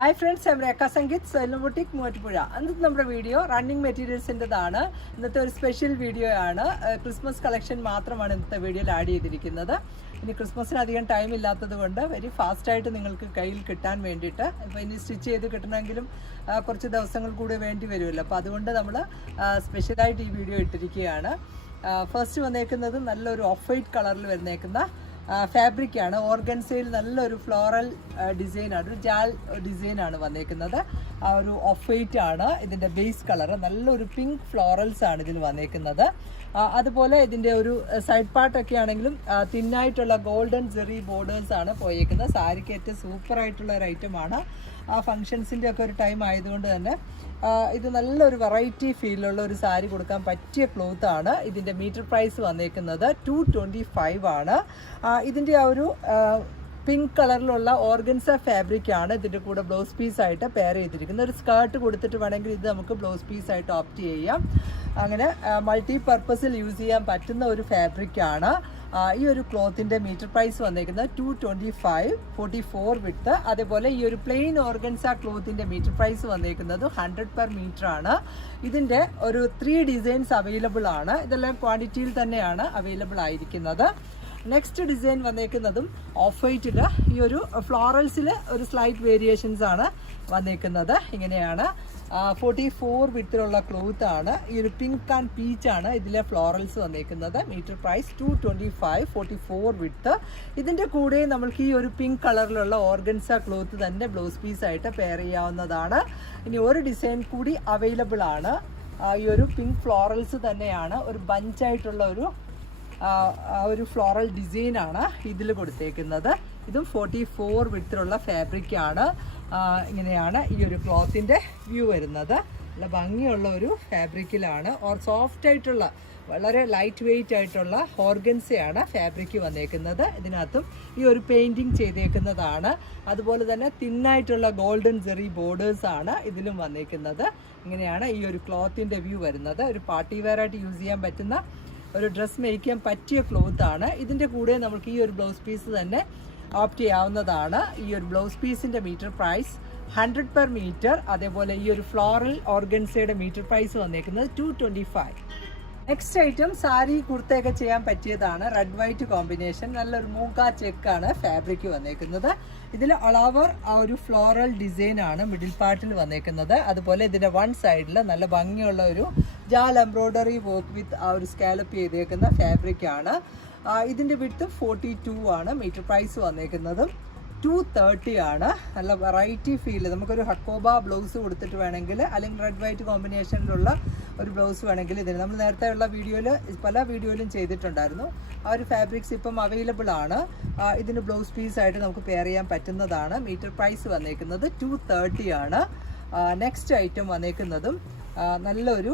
Hi friends ഞാൻ Rekha Sangeeth Sailam boutique Muvattupuzha ഇന്നത്തെ നമ്മുടെ വീഡിയോ റണ്ണിങ് മെറ്റീരിയൽസിന്റെതാണ് ഇന്നത്തെ ഒരു സ്പെഷ്യൽ വീഡിയോ ആണ്. ക്രിസ്മസ് കളക്ഷൻ മാത്രമാണ് ഇന്നത്തെ വീഡിയോയിൽ ആഡ് ചെയ്തിരിക്കുന്നത്. ഇനി ക്രിസ്മസിന് അധികം ടൈം ഇല്ലാത്തത് കൊണ്ട് വെരി ഫാസ്റ്റായിട്ട് നിങ്ങൾക്ക് കയ്യിൽ കിട്ടാൻ വേണ്ടിയിട്ട് ഇപ്പോൾ ഇനി സ്റ്റിച്ച് ചെയ്ത് കിട്ടണമെങ്കിലും കുറച്ച് ദിവസങ്ങൾ കൂടി വേണ്ടി വരുമല്ലോ. അപ്പോൾ അതുകൊണ്ട് നമ്മൾ സ്പെഷ്യലായിട്ട് ഈ വീഡിയോ ഇട്ടിരിക്കുകയാണ്. ഫസ്റ്റ് വന്നേക്കുന്നത് നല്ലൊരു ഓഫ് വൈറ്റ് കളറിൽ വരുന്നേക്കുന്ന ഫാബ്രിക് ആണ് ഓർഗൻസയിൽ നല്ലൊരു ഫ്ലോറൽ ഡിസൈനാണ്. ഒരു ജാൽ ഡിസൈനാണ് വന്നേക്കുന്നത്. ആ ഒരു ഓഫ് വൈറ്റ് ആണ്. ഇതിന്റെ ബേസ് കളർ നല്ലൊരു പിങ്ക് ഫ്ലോറൽസ് ആണ് ഇതിൽ വന്നേക്കുന്നത്. അതുപോലെ ഇതിന്റെ ഒരു സൈഡ് പാർട്ടൊക്കെ ആണെങ്കിലും തിന്നായിട്ടുള്ള ഗോൾഡൻ ജെറി ബോർഡേഴ്സ് ആണ് പോയേക്കുന്നത്. സാരിക്ക് ഏറ്റവും സൂപ്പറായിട്ടുള്ള ഒരു ഐറ്റമാണ് ആ ഫങ്ഷൻസിന്റെ ഒക്കെ ഒരു ടൈം ആയതുകൊണ്ട് തന്നെ ഇത് നല്ലൊരു വെറൈറ്റി ഫീലുള്ള ഒരു സാരി കൊടുക്കാൻ പറ്റിയ ക്ലോത്ത് ആണ്. ഇതിന്റെ മീറ്റർ പ്രൈസ് വന്നേക്കുന്നത് ടു ട്വന്റി ഫൈവ് ആണ് ഇതിന്റെ ആ ഒരു പിങ്ക് കളറിലുള്ള ഓർഗൻസ ഫാബ്രിക് ആണ് ഇതിന്റെ കൂടെ ബ്ലൗസ് പീസ് ആയിട്ട് പെയർ ചെയ്തിരിക്കുന്നത്. ഒരു സ്കേർട്ട് കൊടുത്തിട്ട് വേണമെങ്കിൽ ഇത് നമുക്ക് ബ്ലൗസ് പീസ് ആയിട്ട് ഓപ്റ്റ് ചെയ്യാം. അങ്ങനെ മൾട്ടി പർപ്പസിൽ യൂസ് ചെയ്യാൻ പറ്റുന്ന ഒരു ഫാബ്രിക് ആണ്. ഈ ഒരു ക്ലോത്തിന്റെ മീറ്റർ പ്രൈസ് വന്നേക്കുന്നത് two twenty five forty four width അതേപോലെ ഈ ഒരു പ്ലെയിൻ ഓർഗൻസ ക്ലോത്തിന്റെ മീറ്റർ പ്രൈസ് വന്നേക്കുന്നത് ഹൺഡ്രഡ് പെർ മീറ്റർ ആണ്. ഇതിന്റെ ഒരു ത്രീ ഡിസൈൻസ് അവൈലബിൾ ആണ്. ഇതെല്ലാം ക്വാണ്ടിറ്റിയിൽ തന്നെയാണ് അവൈലബിൾ ആയിരിക്കുന്നത്. നെക്സ്റ്റ് ഡിസൈൻ വന്നേക്കുന്നതും ഓഫ് വൈറ്റിൽ ഈ ഒരു ഫ്ലോറൽസിൽ ഒരു സ്ലൈറ്റ് വേരിയേഷൻസ് ആണ് വന്നേക്കുന്നത്. ഇങ്ങനെയാണ്. ഫോർട്ടി ഫോർ വിത്തിലുള്ള ക്ലോത്ത് ആണ്. ഈ ഒരു പിങ്ക് ആൻഡ് പീച്ച് ആണ് ഇതിലെ ഫ്ലോറൽസ് വന്നേക്കുന്നത്. Metre price two twenty five forty four width ഇതിന്റെ കൂടെ നമ്മൾക്ക് ഈ ഒരു പിങ്ക് കളറിലുള്ള ഓർഗൻസ ക്ലോത്ത് തന്നെ ബ്ലൗസ് പീസ് ആയിട്ട് പെയർ ചെയ്യാവുന്നതാണ്. ഇനി ഒരു ഡിസൈൻ കൂടി അവൈലബിൾ ആണ്. ഈ ഒരു പിങ്ക് ഫ്ലോറൽസ് തന്നെയാണ്. ഒരു ബഞ്ചായിട്ടുള്ള ഒരു ഒരു ഫ്ലോറൽ ഡിസൈനാണ് ഇതിൽ കൊടുത്തേക്കുന്നത്. ഇതും ഫോർട്ടി ഫോർ വിത്തിലുള്ള ഫാബ്രിക് ആണ്. ആ, ഇങ്ങനെയാണ് ഈ ഒരു ക്ലോത്തിന്റെ വ്യൂ വരുന്നത്. നല്ല ഭംഗിയുള്ള ഒരു ഫാബ്രിക്കിലാണ്. ഓർ സോഫ്റ്റ് ആയിട്ടുള്ള വളരെ ലൈറ്റ് വെയിറ്റ് ആയിട്ടുള്ള ഓർഗൻസയാണ് ഫാബ്രിക് വന്നേക്കുന്നത്. ഇതിനകത്തും ഈ ഒരു പെയിന്റിങ് ചെയ്തേക്കുന്നതാണ്. അതുപോലെ തന്നെ തിന്നായിട്ടുള്ള ഗോൾഡൻ ജെറി ബോർഡേഴ്സാണ് ഇതിലും വന്നേക്കുന്നത്. ഇങ്ങനെയാണ് ഈ ഒരു ക്ലോത്തിന്റെ വ്യൂ വരുന്നത്. ഒരു പാർട്ടി വെയർ ആയിട്ട് യൂസ് ചെയ്യാൻ പറ്റുന്ന ഒരു ഡ്രസ്സ് മേടിക്കാൻ പറ്റിയ ക്ലോത്താണ് ഇതിന്റെ കൂടെ നമുക്ക് ഈ ഒരു ബ്ലൗസ് പീസ് തന്നെ ഓപ്റ്റ് ചെയ്യാവുന്നതാണ്. ഈ ഒരു ബ്ലൗസ് പീസിന്റെ metre price hundred per metre അതേപോലെ ഈ ഒരു ഫ്ലോറൽ ഓർഗൻസയുടെ മീറ്റർ പ്രൈസ് വന്നേക്കുന്നത് two twenty five next item sari കുർത്തയൊക്കെ ചെയ്യാൻ പറ്റിയതാണ്. റെഡ് വൈറ്റ് കോമ്പിനേഷൻ നല്ലൊരു മൂക്ക ചെക്കാണ് ഫാബ്രിക് വന്നേക്കുന്നത്. ഇതിൽ ഒളവർ ആ ഒരു ഫ്ലോറൽ ഡിസൈൻ ആണ് മിഡിൽ പാർട്ടിൽ വന്നേക്കുന്നത്. അതുപോലെ ഇതിന്റെ വൺ സൈഡിൽ നല്ല ഭംഗിയുള്ള ഒരു ജാൽ എംബ്രോയ്ഡറി വർക്ക് വിത്ത് ആ ഒരു സ്കാലപ്പ് ചെയ്തേക്കുന്ന ഫാബ്രിക് ആണ്. ഇതിന്റെ വിട്ട് ഫോർട്ടി ടു ആണ് മീറ്റർ പ്രൈസ് വന്നേക്കുന്നതും. ടു തേർട്ടി ആണ്. നല്ല വെറൈറ്റി ഫീൽ നമുക്കൊരു ഹക്കോബ ബ്ലൗസ് കൊടുത്തിട്ട് വേണമെങ്കിൽ അല്ലെങ്കിൽ റെഡ് വൈറ്റ് കോമ്പിനേഷനിലുള്ള ഒരു ബ്ലൗസ് വേണമെങ്കിൽ ഇതിന്. നമ്മൾ നേരത്തെ ഉള്ള വീഡിയോയിൽ പല വീഡിയോയിലും ചെയ്തിട്ടുണ്ടായിരുന്നു. ആ ഒരു ഫാബ്രിക്സ് ഇപ്പം അവൈലബിൾ ആണ്. ഇതിന് ബ്ലൗസ് പീസ് ആയിട്ട് നമുക്ക് പെയർ ചെയ്യാൻ പറ്റുന്നതാണ്. മീറ്റർ പ്രൈസ് വന്നേക്കുന്നത് ടു ആണ്. നെക്സ്റ്റ് ഐറ്റം വന്നേക്കുന്നതും നല്ലൊരു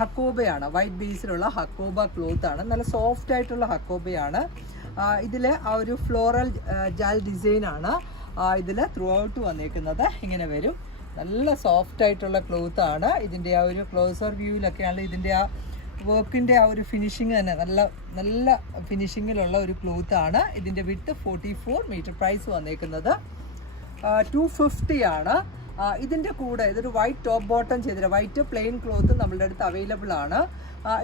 ഹക്കോബയാണ്. വൈറ്റ് ബേസിലുള്ള ഹക്കോബ ക്ലോത്ത് ആണ്. നല്ല സോഫ്റ്റ് ആയിട്ടുള്ള ഹക്കോബയാണ്. ഇതിൽ ആ ഒരു ഫ്ലോറൽ ജാൽ ഡിസൈനാണ് ഇതിൽ ത്രൂ ഔട്ട് വന്നേക്കുന്നത്. ഇങ്ങനെ വരും. നല്ല സോഫ്റ്റ് ആയിട്ടുള്ള ക്ലോത്ത് ആണ്. ഇതിന്റെ ആ ഒരു ക്ലോസർ വ്യൂവിലൊക്കെയാണ് ഇതിന്റെ ആ വർക്കിന്റെ ആ ഒരു ഫിനിഷിങ് തന്നെ. നല്ല നല്ല ഫിനിഷിങ്ങിലുള്ള ഒരു ക്ലോത്ത് ആണ്. ഇതിന്റെ width forty four metre price വന്നേക്കുന്നത് ടു ഫിഫ്റ്റി ആണ്. ഇതിന്റെ കൂടെ ഇതൊരു വൈറ്റ് ടോപ്പ് ബോട്ടം ചെയ്തിട്ട് വൈറ്റ് പ്ലെയിൻ ക്ലോത്ത് നമ്മളുടെ അടുത്ത് അവൈലബിൾ ആണ്.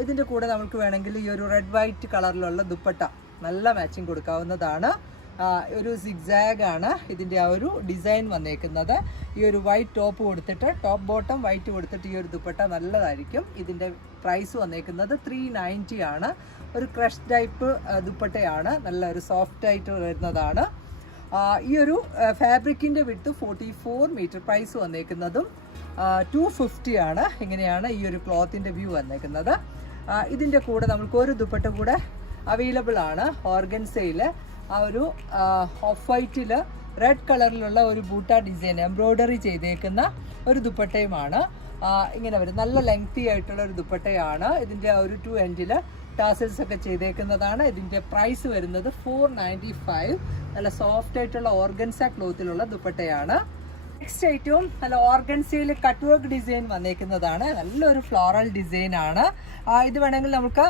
ഇതിന്റെ കൂടെ നമുക്ക് വേണമെങ്കിൽ ഈ ഒരു റെഡ് വൈറ്റ് കളറിലുള്ള ദുപ്പട്ട നല്ല മാച്ചിങ് കൊടുക്കാവുന്നതാണ്. ഒരു സിഗ്സാഗ് ആണ് ഇതിന്റെ ആ ഒരു ഡിസൈൻ വന്നേക്കുന്നത്. ഈ ഒരു വൈറ്റ് ടോപ്പ് കൊടുത്തിട്ട് ടോപ്പ് ബോട്ടം വൈറ്റ് കൊടുത്തിട്ട് ഈ ഒരു ദുപ്പട്ട നല്ലതായിരിക്കും. ഇതിന്റെ പ്രൈസ് വന്നേക്കുന്നത് ത്രീ നയന്റി ആണ്. ഒരു ക്രഷ് ടൈപ്പ് ദുപ്പട്ടയാണ്. നല്ല ഒരു സോഫ്റ്റ് ആയിട്ട് വരുന്നതാണ്. ഈ ഒരു ഫാബ്രിക്കിന്റെ width forty four metre price വന്നേക്കുന്നതും two fifty ആണ്. ഇങ്ങനെയാണ് ഈ ഒരു ക്ലോത്തിന്റെ വ്യൂ വന്നേക്കുന്നത്. ഇതിന്റെ കൂടെ നമുക്ക് ഒരു ദുപ്പട്ട കൂടെ അവൈലബിൾ ആണ്. ഓർഗൻസയിൽ ആ ഒരു ഓഫ് വൈറ്റിൽ റെഡ് കളറിലുള്ള ഒരു ബൂട്ട ഡിസൈൻ എംബ്രോയ്ഡറി ചെയ്തേക്കുന്ന ഒരു ദുപ്പട്ടയുമാണ്. ഇങ്ങനെ വരും. നല്ല ലെങ്തി ആയിട്ടുള്ള ഒരു ദുപ്പട്ടയാണ്. ഇതിന്റെ ഒരു ടു എൻഡിൽ ടാസൽസ് ഒക്കെ ചെയ്തേക്കുന്നതാണ്. ഇതിന്റെ പ്രൈസ് വരുന്നത് ഫോർ നയന്റി ഫൈവ് നല്ല സോഫ്റ്റ് ആയിട്ടുള്ള ഓർഗൻസ ക്ലോത്തിലുള്ള ദുപ്പട്ടയാണ്. നെക്സ്റ്റ് ഐറ്റവും നല്ല ഓർഗൻസിയിൽ കട്ട് വർക്ക് ഡിസൈൻ വന്നേക്കുന്നതാണ്. നല്ലൊരു ഫ്ലോറൽ ഡിസൈൻ ആണ്. ഇത് വേണമെങ്കിൽ നമുക്ക്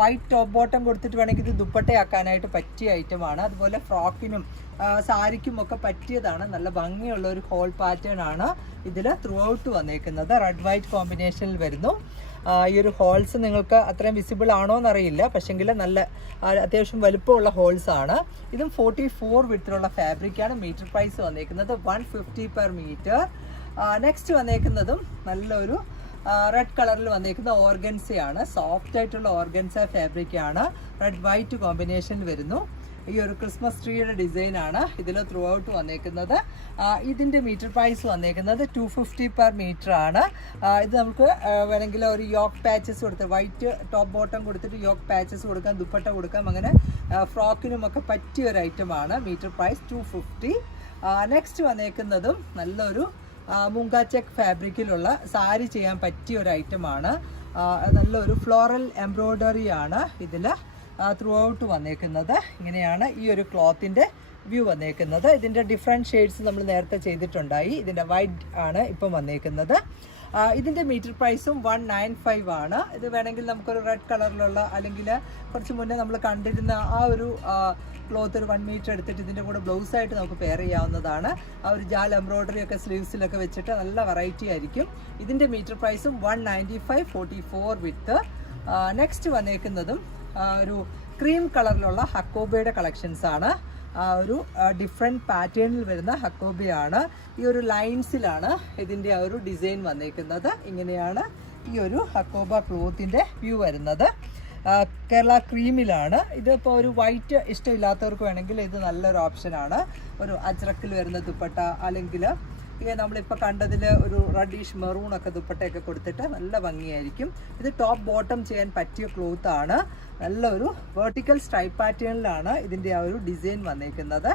വൈറ്റ് ടോപ്പ് ബോട്ടം കൊടുത്തിട്ട് വേണമെങ്കിൽ ഇത് ദുപ്പട്ടയാക്കാനായിട്ട് പറ്റിയ ഐറ്റമാണ് അതുപോലെ ഫ്രോക്കിനും സാരിക്കും ഒക്കെ പറ്റിയതാണ്. നല്ല ഭംഗിയുള്ള ഒരു ഹോൾ പാറ്റേൺ ആണ് ഇതിൽ ത്രൂ ഔട്ട് വന്നേക്കുന്നത്. റെഡ് വൈറ്റ് കോമ്പിനേഷനിൽ വരുന്നു. ഈ ഒരു ഹോൾസ് നിങ്ങൾക്ക് അത്രയും വിസിബിൾ ആണോ എന്നറിയില്ല പക്ഷെങ്കിൽ നല്ല അത്യാവശ്യം വലുപ്പമുള്ള ഹോൾസ് ആണ്. ഇതും ഫോർട്ടി ഫോർ വിത്തിലുള്ള ഫാബ്രിക്കാണ് മീറ്റർ പ്രൈസ് വന്നേക്കുന്നത് one fifty per metre next വന്നേക്കുന്നതും നല്ലൊരു റെഡ് കളറിൽ വന്നേക്കുന്ന ഓർഗൻസയാണ് സോഫ്റ്റ് ആയിട്ടുള്ള ഓർഗൻസ ഫാബ്രിക് ആണ്. റെഡ് വൈറ്റ് കോമ്പിനേഷൻ വരുന്നു. ഈ ഒരു ക്രിസ്മസ് ട്രീയുടെ ഡിസൈൻ ആണ് ഇതിൽ ത്രൂ ഔട്ട് വന്നേക്കുന്നത് ഇതിന്റെ മീറ്റർ പ്രൈസ് വന്നേക്കുന്നത് ടു ഫിഫ്റ്റി പെർ മീറ്റർ ആണ്. ഇത് നമുക്ക് വേണമെങ്കിൽ ഒരു യോക്ക് പാച്ചസ് കൊടുത്ത് വൈറ്റ് ടോപ്പ് ബോട്ടം കൊടുത്തിട്ട് യോക്ക് പാച്ചസ് കൊടുക്കാം ദുപ്പട്ട കൊടുക്കാം അങ്ങനെ ഫ്രോക്കിനും ഒക്കെ പറ്റിയ ഒരു ഐറ്റമാണ് metre price two fifty next വന്നേക്കുന്നതും നല്ലൊരു മുങ്ക ചെക്ക് ഫാബ്രിക്കിലുള്ള സാരി ചെയ്യാൻ പറ്റിയ ഒരു ഐറ്റമാണ് നല്ലൊരു ഫ്ലോറൽ എംബ്രോയ്ഡറി ആണ് ഇതിൽ ത്രൂ ഔട്ട് വന്നേക്കുന്നത്. ഇങ്ങനെയാണ് ഈ ഒരു ക്ലോത്തിന്റെ വ്യൂ വന്നേക്കുന്നത്. ഇതിന്റെ ഡിഫറെന്റ് ഷെയ്ഡ്സ് നമ്മൾ നേരത്തെ ചെയ്തിട്ടുണ്ടായി. ഇതിന്റെ വൈറ്റ് ആണ് ഇപ്പം വന്നേക്കുന്നത്. ഇതിന്റെ മീറ്റർ പ്രൈസും വൺ നയൻ ഫൈവ് ആണ്. ഇത് വേണമെങ്കിൽ നമുക്കൊരു റെഡ് കളറിലുള്ള അല്ലെങ്കിൽ കുറച്ച് മുന്നേ നമ്മൾ കണ്ടിരുന്ന ആ ഒരു ക്ലോത്ത് ഒരു വൺ മീറ്റർ എടുത്തിട്ട് ഇതിന്റെ കൂടെ ബ്ലൗസായിട്ട് നമുക്ക് പെയർ ചെയ്യാവുന്നതാണ്. ആ ഒരു ജാൽ എംബ്രോയ്ഡറി ഒക്കെ സ്ലീവ്സിലൊക്കെ വെച്ചിട്ട് നല്ല വെറൈറ്റി ആയിരിക്കും. ഇതിന്റെ മീറ്റർ പ്രൈസും one ninety five forty four width next വന്നേക്കുന്നതും ഒരു ക്രീം കളറിലുള്ള ഹക്കോബയുടെ കളക്ഷൻസ് ആണ്. ഒരു ഡിഫറെന്റ് പാറ്റേണിൽ വരുന്ന ഹക്കോബയാണ് ഈ ഒരു ലൈൻസിലാണ് ഇതിന്റെ ആ ഒരു ഡിസൈൻ വന്നിരിക്കുന്നത് ഇങ്ങനെയാണ് ഈ ഒരു ഹക്കോബ ക്ലോത്തിന്റെ വ്യൂ വരുന്നത്. കേരള ക്രീമിലാണ് ഇതിപ്പോൾ ഒരു വൈറ്റ് ഇഷ്ടമില്ലാത്തവർക്ക് വേണമെങ്കിൽ ഇത് നല്ലൊരു ഓപ്ഷനാണ് ഒരു അജ്രക്കിൽ വരുന്ന ദുപ്പട്ട അല്ലെങ്കിൽ ഈ നമ്മളിപ്പോൾ കണ്ടതിൽ ഒരു റഡീഷ് മെറൂൺ ഒക്കെ ദുപ്പട്ടയൊക്കെ കൊടുത്തിട്ട് നല്ല ഭംഗിയായിരിക്കും. ഇത് ടോപ്പ് ബോട്ടം ചെയ്യാൻ പറ്റിയ ക്ലോത്ത് ആണ്. നല്ലൊരു വെർട്ടിക്കൽ സ്ട്രൈപ്പ് പാറ്റേണിലാണ് ഇതിന്റെ ആ ഒരു ഡിസൈൻ വന്നേക്കുന്നത്.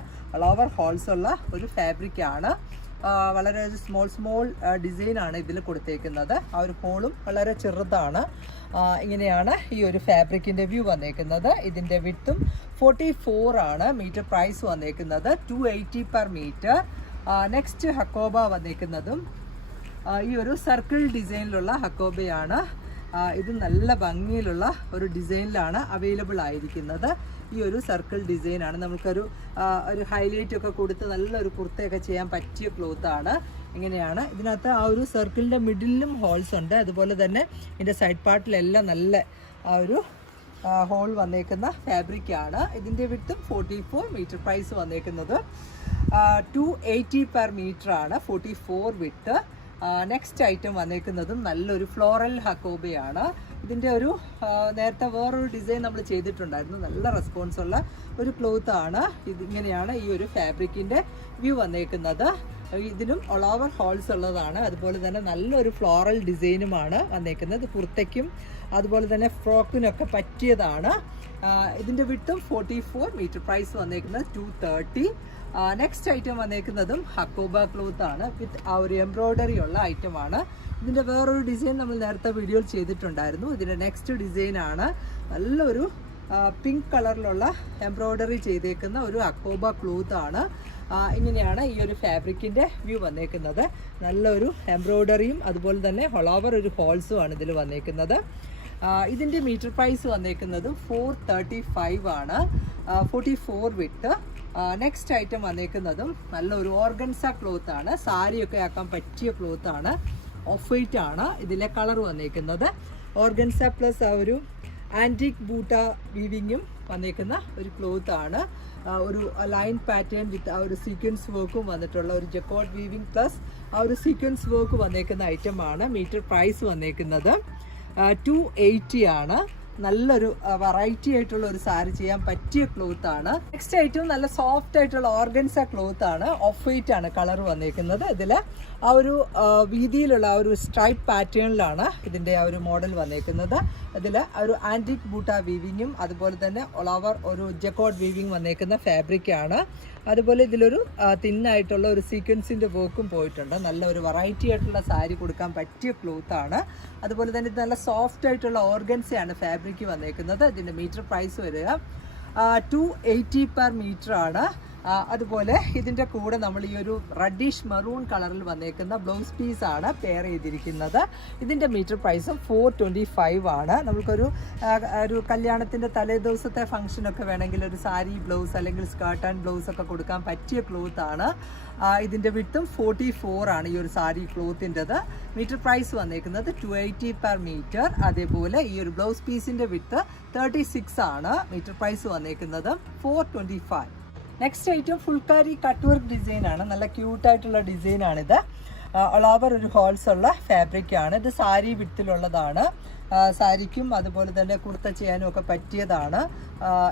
ഓവർ ഹോൾസ് ഉള്ള ഒരു ഫാബ്രിക് ആണ്. വളരെ സ്മോൾ സ്മോൾ ഡിസൈൻ ആണ് ഇതിൽ കൊടുത്തേക്കുന്നത്. ആ ഒരു ഹോളും വളരെ ചെറുതാണ്. ഇങ്ങനെയാണ് ഈ ഒരു ഫാബ്രിക്കിന്റെ വ്യൂ വന്നേക്കുന്നത്. ഇതിന്റെ വിട്ടും ഫോർട്ടി ഫോർ ആണ്. മീറ്റർ പ്രൈസ് വന്നേക്കുന്നത്. Two eighty per metre next hakoba വന്നേക്കുന്നതും ഈ ഒരു സർക്കിൾ ഡിസൈനിലുള്ള ഹക്കോബയാണ്. ഇത് നല്ല ഭംഗിയിലുള്ള ഒരു ഡിസൈനിലാണ് അവൈലബിൾ ആയിരിക്കുന്നത്. ഈ ഒരു സർക്കിൾ ഡിസൈനാണ് നമുക്കൊരു ഒരു ഹൈലൈറ്റ് ഒക്കെ കൊടുത്ത് നല്ലൊരു കുർത്തയൊക്കെ ചെയ്യാൻ പറ്റിയ ക്ലോത്താണ് ഇങ്ങനെയാണ്. ഇതിനകത്ത് ആ ഒരു സർക്കിളിന്റെ മിഡിലും ഹോൾസ് ഉണ്ട്. അതുപോലെ തന്നെ ഇതിന്റെ സൈഡ് പാർട്ടിലെല്ലാം നല്ല ആ ഒരു ഹോൾ വന്നേക്കുന്ന ഫാബ്രിക്കാണ് ഇതിന്റെ വിട്ടും ഫോർട്ടി ഫോർ മീറ്റർ പ്രൈസ് വന്നേക്കുന്നത്. ടു എയ്റ്റി പെർ മീറ്റർ ആണ് forty four width next item വന്നേക്കുന്നതും നല്ലൊരു ഫ്ലോറൽ ഹക്കോബയാണ് ഇതിന്റെ ഒരു നേരത്തെ വേറൊരു ഡിസൈൻ നമ്മൾ ചെയ്തിട്ടുണ്ടായിരുന്നു. നല്ല റെസ്പോൺസ് ഉള്ള ഒരു ക്ലോത്ത് ആണ്. ഇതിങ്ങനെയാണ് ഈ ഒരു ഫാബ്രിക്കിന്റെ വ്യൂ വന്നേക്കുന്നത്. ഇതിനും ഓൾ ഓവർ ഹോൾസ് ഉള്ളതാണ്. അതുപോലെ തന്നെ നല്ലൊരു ഫ്ലോറൽ ഡിസൈനുമാണ് വന്നേക്കുന്നത്. കുർത്തയ്ക്കും അതുപോലെ തന്നെ ഫ്രോക്കിനൊക്കെ പറ്റിയതാണ്. ഇതിന്റെ വിട്ടും ഫോർട്ടി ഫോർ മീറ്റർ പ്രൈസ് വന്നേക്കുന്നത് ടു തേർട്ടി നെക്സ്റ്റ് ഐറ്റം വന്നേക്കുന്നതും ഹക്കോബ ക്ലോത്ത് ആണ്. വിത്ത് ആ ഒരു എംബ്രോയ്ഡറി ഉള്ള ഐറ്റം ആണ്. ഇതിന്റെ വേറൊരു ഡിസൈൻ നമ്മൾ നേരത്തെ വീഡിയോയിൽ ചെയ്തിട്ടുണ്ടായിരുന്നു. ഇതിന്റെ നെക്സ്റ്റ് ഡിസൈൻ ആണ്. നല്ലൊരു പിങ്ക് കളറിലുള്ള എംബ്രോയ്ഡറി ചെയ്തേക്കുന്ന ഒരു അക്കോബ ക്ലോത്ത് ആണ്. ഇങ്ങനെയാണ് ഈ ഒരു ഫാബ്രിക്കിന്റെ വ്യൂ വന്നേക്കുന്നത്. നല്ലൊരു എംബ്രോയ്ഡറിയും അതുപോലെ തന്നെ ഹൊളോവർ ഒരു ഹോൾസും ആണ് ഇതിൽ വന്നേക്കുന്നത്. ഇതിന്റെ മീറ്റർ പ്രൈസ് വന്നേക്കുന്നത് ഫോർ തേർട്ടി ഫൈവ് ആണ്. Forty four width. Next item വന്നേക്കുന്നതും നല്ലൊരു ഓർഗൻസ ക്ലോത്ത് ആണ്. സാരിയൊക്കെ ആക്കാൻ പറ്റിയ ക്ലോത്ത് ആണ്. ഓഫ് വൈറ്റ് ആണ്. ഇതിലെ കളർ വന്നേക്കുന്നത്. ഓർഗൻസ പ്ലസ് ആ ഒരു ആന്റിക് ബൂട്ട വീവിങ്ങും വന്നേക്കുന്ന ഒരു ക്ലോത്ത് ആണ്. ഒരു ലൈൻ പാറ്റേൺ വിത്ത് ആ ഒരു സീക്വൻസ് വർക്കും വന്നിട്ടുള്ള ഒരു ജക്കോട്ട് വീവിങ് പ്ലസ് ആ ഒരു സീക്വൻസ് വർക്ക് വന്നേക്കുന്ന ഐറ്റമാണ് മീറ്റർ പ്രൈസ് വന്നേക്കുന്നത്. ടു എയ്റ്റി ആണ്. നല്ലൊരു വെറൈറ്റി ആയിട്ടുള്ള ഒരു സാരി ചെയ്യാൻ പറ്റിയ ക്ലോത്ത് ആണ്. നെക്സ്റ്റ് ഐറ്റം നല്ല സോഫ്റ്റ് ആയിട്ടുള്ള ഓർഗൻസ ക്ലോത്ത് ആണ്. ഓഫ് വൈറ്റ് ആണ് കളർ വന്നിരിക്കുന്നത്. ഇതിൽ ആ ഒരു വീതിയിലുള്ള ആ ഒരു സ്ട്രൈപ്പ് പാറ്റേണിലാണ് ഇതിന്റെ ആ ഒരു മോഡൽ വന്നേക്കുന്നത്. അതിൽ ഒരു ആന്റിക് ബൂട്ട വീവിങ്ങും അതുപോലെ തന്നെ ഒളവർ ഒരു ജക്കോഡ് വീവിങ് വന്നേക്കുന്ന ഫാബ്രിക്കാണ് അതുപോലെ ഇതിലൊരു തിന്നായിട്ടുള്ള ഒരു സീക്വൻസിന്റെ വർക്കും പോയിട്ടുണ്ട്. നല്ല ഒരു വെറൈറ്റി ആയിട്ടുള്ള സാരി കൊടുക്കാൻ പറ്റിയ ക്ലോത്താണ് അതുപോലെ തന്നെ ഇത് നല്ല സോഫ്റ്റ് ആയിട്ടുള്ള ഓർഗൻസയാണ് ഫാബ്രിക്ക് വന്നേക്കുന്നത്. ഇതിന്റെ മീറ്റർ പ്രൈസ് വരിക ടു എയ്റ്റി പെർ മീറ്റർ ആണ്. അതുപോലെ ഇതിന്റെ കൂടെ നമ്മൾ ഈ ഒരു റെഡിഷ് മെറൂൺ കളറിൽ വന്നേക്കുന്ന ബ്ലൗസ് പീസ് ആണ് പെയർ ചെയ്തിരിക്കുന്നത്. ഇതിന്റെ മീറ്റർ പ്രൈസും ഫോർ ട്വന്റി ഫൈവ് ആണ്. നമുക്കൊരു ഒരു കല്യാണത്തിന്റെ തലേ ദിവസത്തെ ഫംഗ്ഷൻ വേണമെങ്കിൽ ഒരു സാരി ബ്ലൗസ് അല്ലെങ്കിൽ സ്കേർട്ട് ആൻഡ് ബ്ലൗസ് ഒക്കെ കൊടുക്കാൻ പറ്റിയ ക്ലോത്ത് ആണ്. ഇതിന്റെ വിട്ടും ഫോർട്ടി ഫോർ ആണ് ഈ ഒരു സാരി ക്ലോത്തിന്റെത് മീറ്റർ പ്രൈസ് വന്നേക്കുന്നത് ടു എയ്റ്റി പെർ മീറ്റർ അതേപോലെ ഈ ഒരു ബ്ലൗസ് പീസിന്റെ വിട്ട് തേർട്ടി സിക്സ് ആണ്. മീറ്റർ പ്രൈസ് വന്നേക്കുന്നത് four twenty five next item phulkari cut work design ആണ്. നല്ല ക്യൂട്ടായിട്ടുള്ള ഡിസൈൻ ആണിത്. ഓൾ ഓവർ ഒരു ഹോൾസ് ഉള്ള ഫാബ്രിക് ആണ്. ഇത് സാരി വിട്ടിലുള്ളതാണ് സാരിക്കും അതുപോലെ തന്നെ കുർത്ത ചെയ്യാനും ഒക്കെ പറ്റിയതാണ്.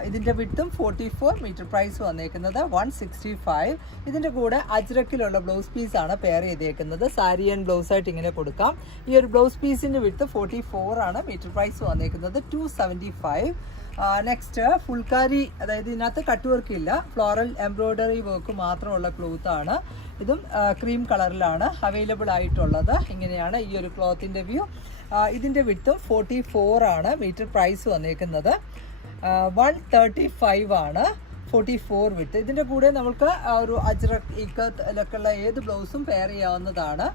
ഇതിന്റെ വിട്ടും ഫോർട്ടി ഫോർ മീറ്റർ പ്രൈസ് വന്നേക്കുന്നത് വൺ സിക്സ്റ്റി ഫൈവ് ഇതിന്റെ കൂടെ അജ്രക്കിലുള്ള ബ്ലൗസ് പീസാണ് പെയർ ചെയ്തേക്കുന്നത്. സാരി ആൻഡ് ബ്ലൗസ് ആയിട്ട് ഇങ്ങനെ കൊടുക്കാം. ഈ ഒരു ബ്ലൗസ് പീസിന്റെ വിട്ട് ഫോർട്ടി ഫോർ ആണ് മീറ്റർ പ്രൈസ് വന്നേക്കുന്നത് two seventy five next phulkari അതായത് ഇതിനകത്ത് കട്ട് വർക്ക് ഇല്ല. ഫ്ലോറൽ എംബ്രോയ്ഡറി വർക്ക് മാത്രമുള്ള ക്ലോത്ത് ആണ്. ഇതും ക്രീം കളറിലാണ് അവൈലബിൾ ആയിട്ടുള്ളത്. ഇങ്ങനെയാണ് ഈ ഒരു ക്ലോത്തിന്റെ വ്യൂ ഇതിന്റെ വിട്ടും ഫോർട്ടി ഫോർ ആണ്. മീറ്റർ പ്രൈസ് വന്നേക്കുന്നത്. വൺ തേർട്ടി ഫൈവ് ആണ്. ഫോർട്ടി ഫോർ വിട്ട് ഇതിന്റെ കൂടെ നമുക്ക് ഒരു അജ്രക് ഇക്കത്ത് ഏത് ബ്ലൗസും പെയർ ചെയ്യാവുന്നതാണ്.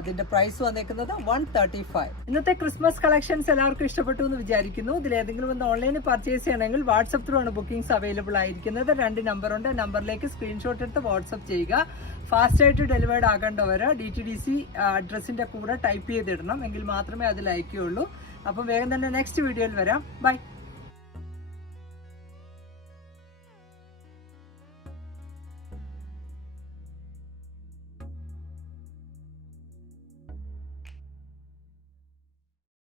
ഇതിന്റെ പ്രൈസ് വന്നേക്കുന്നത് വൺ തേർട്ടി ഫൈവ് ഇന്നത്തെ ക്രിസ്മസ് കളക്ഷൻസ് എല്ലാവർക്കും ഇഷ്ടപ്പെട്ടു എന്ന് വിചാരിക്കുന്നു. ഇതിൽ ഏതെങ്കിലും ഒന്ന് ഓൺലൈനിൽ പർച്ചേസ് ചെയ്യണമെങ്കിൽ വാട്സപ്പ് ത്രൂ ആണ് ബുക്കിംഗ്സ് അവൈലബിൾ ആയിരിക്കുന്നത്. രണ്ട് നമ്പർ ഉണ്ട്. നമ്പറിലേക്ക് സ്ക്രീൻഷോട്ട് എടുത്ത് വാട്സപ്പ് ചെയ്യുക. ഫാസ്റ്റ് ആയിട്ട് ഡെലിവേർഡ് ആകേണ്ടവർ ഡി ടി ഡി സി അഡ്രസ്സിന്റെ കൂടെ ടൈപ്പ് ചെയ്തിടണം. എങ്കിൽ മാത്രമേ അതിൽ അയക്കുകയുള്ളൂ അപ്പം വേഗം തന്നെ നെക്സ്റ്റ് വീഡിയോയിൽ വരാം. ബൈ